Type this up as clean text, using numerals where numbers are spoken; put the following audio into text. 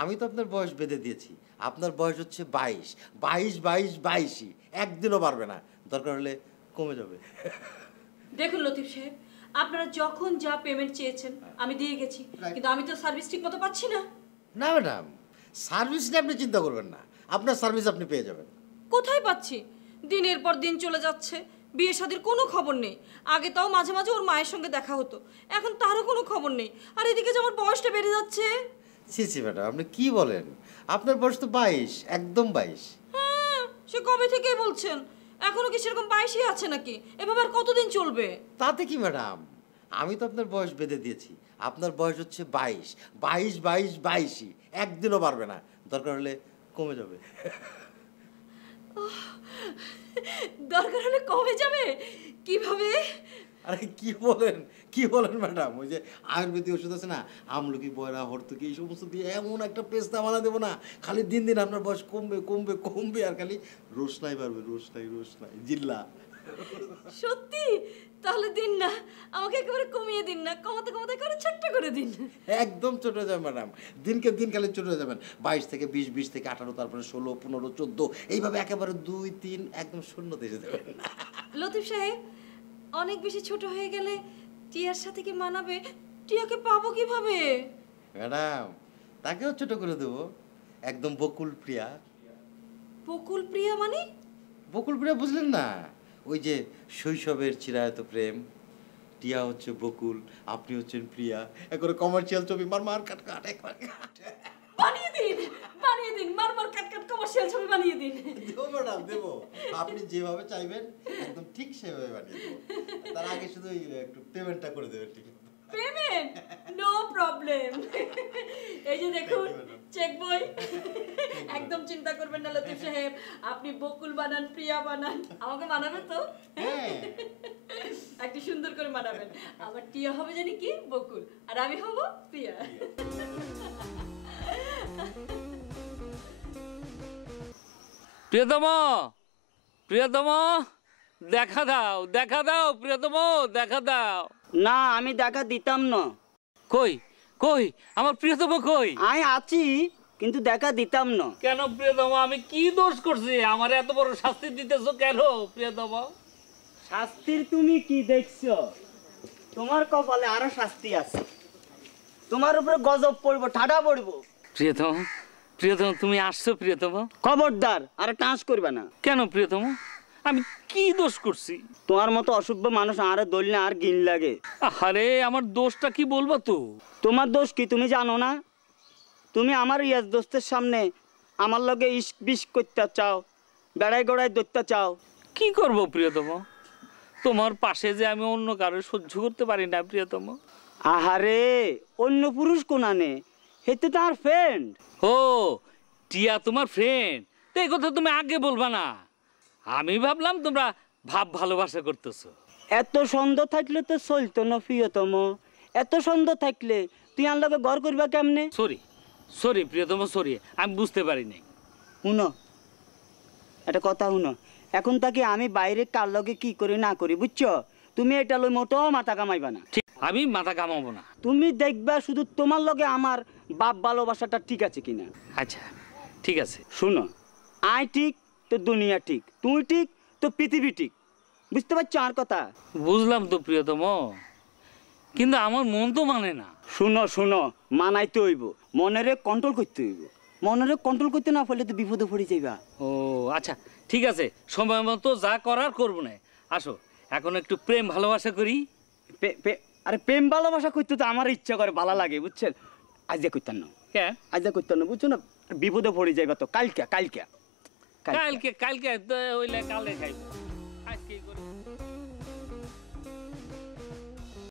আমি তো আপনার বয়স বেঁধে দিয়েছি। আপনার বয়স হচ্ছে 22, 22, 22, 22ই, একদিনও পারবে না, দরকার হলে কমে যাবে। দেখুন লতিফ সাহেব, আপনারা যখন যা পেমেন্ট চেয়েছেন আমি দিয়ে গেছি, কিন্তু আমি তো সার্ভিস ঠিক মতো পাচ্ছি না। না ম্যাডাম, সার্ভিস নিয়ে আপনি চিন্তা করবেন না, আপনার সার্ভিস আপনি পেয়ে যাবেন। কোথায় পাচ্ছি? দিনের পর দিন চলে যাচ্ছে, বিয়ে শাদির কোনো খবর নেই। আগে তাও মাঝে মাঝে ওর মায়ের সঙ্গে দেখা হতো, এখন তারও কোনো খবর নেই। আর এদিকে যে আমার বয়সটা বেড়ে যাচ্ছে। ছি ছি ম্যাডাম, আপনি কি বলেন? আপনার বয়স তো 22, একদম 22। হ্যাঁ, সে কবে থেকেই বলছেন। এখনো কি সেরকম 22ই আছে নাকি? এভাবে আর কতদিন চলবে? তাতে কি ম্যাডাম, আমি তো আপনার বয়স বেঁধে দিয়েছি। আপনার বয়স হচ্ছে 22, 22, 22, 22ই, একদিনও পারবে না, দরকার হলে কমে যাবে। দরকার হলে কমে যাবে? কিভাবে? আরে কি বলেন ম্যাডাম, ওই যে আয়ুর্বেদিক ওষুধ আছে না, আমলকি, বয়রা, হর্তুকি, এই সমস্ত দিয়ে এমন একটা পেস্তা বানা দেবো না, খালি দিন দিন আপনার বয়স কমবে কমবে কমবে, আর খালি রোশনাই বাড়বে, রোশনাই রোশনাই জিল্লা। সত্যি? তাহলে দিন না, আমাকে একেবারে কমিয়ে দিন না, কমাতে কমাতে করে ছোট্ট করে দিন। একদম ছোট হয়ে যাবে ম্যাডাম, দিনকে দিন খালি ছোট হয়ে যাবেন। 22 থেকে 20, 20 থেকে 18, তারপরে 16, 15, 14, এইভাবে একেবারে 2, 3 একদম শূন্যতে এসে যাবেন। লতিফ সাহেব, অনেক বেশি ছোট হয়ে গেলে টিয়ার সাথে কি মানাবে? টিয়াকে পাবো কিভাবে? ম্যাডাম, তাকেও ছোট করে দেবো, একদম বকুল প্রিয়া। বকুল প্রিয়া মানে? বকুল প্রিয়া বুঝলেন না? ওই যে শৈশবের চিরায়ত প্রেম। টিয়া হচ্ছে বকুল, আপনি হচ্ছেন প্রিয়া, একবারে কমার্শিয়াল ছবি, মার কাট কাট একবার কাট। বানিয়ে দিন, মার কাট কাট কমার্শিয়াল ছবি বানিয়ে দিন। দেবো ম্যাডাম, দেবো, আপনি যেভাবে চাইবেন একদম ঠিক সেভাবে বানিয়ে দেবো। তার আগে শুধু একটু পেমেন্টটা করে দেবেন। ঠিক আছে? Payment no problem. এই যে দেখুন চেক বই, একদম চিন্তা করবেন না লতিফ সাহেব, আপনি বকুল বানান, প্রিয়া বানান, আমাকে মানাবে তো? হ্যাঁ, একটু সুন্দর করে মানাবেন। আমার টিয়া হবে জানি কি বকুল, আর আমি হব প্রিয়া। প্রিয়তম, প্রিয়তম, দেখা দাও প্রিয়তম, দেখা দাও। না, আমি দেখা দিতাম না। কই কই আমার প্রিয়তম কই? আমি আছি, কিন্তু দেখা দিতাম না। কেন প্রিয়তম, আমি কি দোষ করছি? আমার এত বড় শাস্তি দিতেছো কেন প্রিয়তম? শাস্তির তুমি কি দেখছো? তোমার কপালে আরো শাস্তি আছে, তোমার উপরে গজব পড়বো, ঠাডা পড়বো। প্রিয়তম, প্রিয়তম, তুমি আসছো প্রিয়তম? খবরদার আর টাঁচ করবে না। কেন প্রিয়তম, আমি কি দোষ করছি? তোমার মতো অসভ্য মানুষ আরে দললে আর গিন লাগে। আরে আমার দোষটা কি বলবো তো? তোমার দোষ কি তুমি জানো না? তুমি আমার ইয়াস দোস্তের সামনে আমার লগে ইস্ক বিষ করতে চাও, বেড়াই গোড়াই ধরতে চাও। কি করব প্রিয়তম, তোমার পাশে যে আমি অন্য কারো সহ্য করতে পারি না প্রিয়তম। আহারে, অন্য পুরুষ কোনানে, হেতে তার ফ্রেন্ড। ও, টিয়া তোমার ফ্রেন্ড? তো এই কথা তুমি আগে বলবা না, আমি ভাবলাম তোমরা ভাব ভালোবাসা করতেছো। এত সন্দেহ থাকলে তো চলতো না প্রিয়তম, এত সন্দেহ থাকলে তুই আর লগে ঘর করবা কেমনে? সরি প্রিয়তম, সরি, আমি বুঝতে পারি নাই। শুনো, একটা কথা শুনো, এখন তাকে আমি বাইরে কার লগে কি করি না করি বুঝছো, তুমি এটা লই মোটো মাথা কামাইবা না। ঠিক, আমি মাথা কামাবো না। তুমি দেখবা শুধু তোমার লগে আমার বাপ ভালোবাসাটা ঠিক আছে কিনা। আচ্ছা ঠিক আছে। শুনো, আই ঠিক তো দুনিয়া ঠিক, তুই ঠিক তো পৃথিবী ঠিক, বুঝতে পারছো আর কথা? বুঝলাম তো প্রিয়তম, কিন্তু আমার মন তো মানে না। শুনো, মানাইতে হইব, মনেরে কন্ট্রোল করতে হইব, মনেরে কন্ট্রোল করতে না পারলে তো বিপদে পড়ে যাইবা। ও আচ্ছা ঠিক আছে, সময় মতো যা করার করবো না। আসো এখন একটু প্রেম ভালোবাসা করি। আরে প্রেম ভালোবাসা করতে তো আমার ইচ্ছা করে, ভালো লাগে বুঝছেন। আজ করতেন না, আজ করতেন না, বুঝছো না, বিপদে পড়ে যাইবা তো। কালকে হইলে কালে খাইব।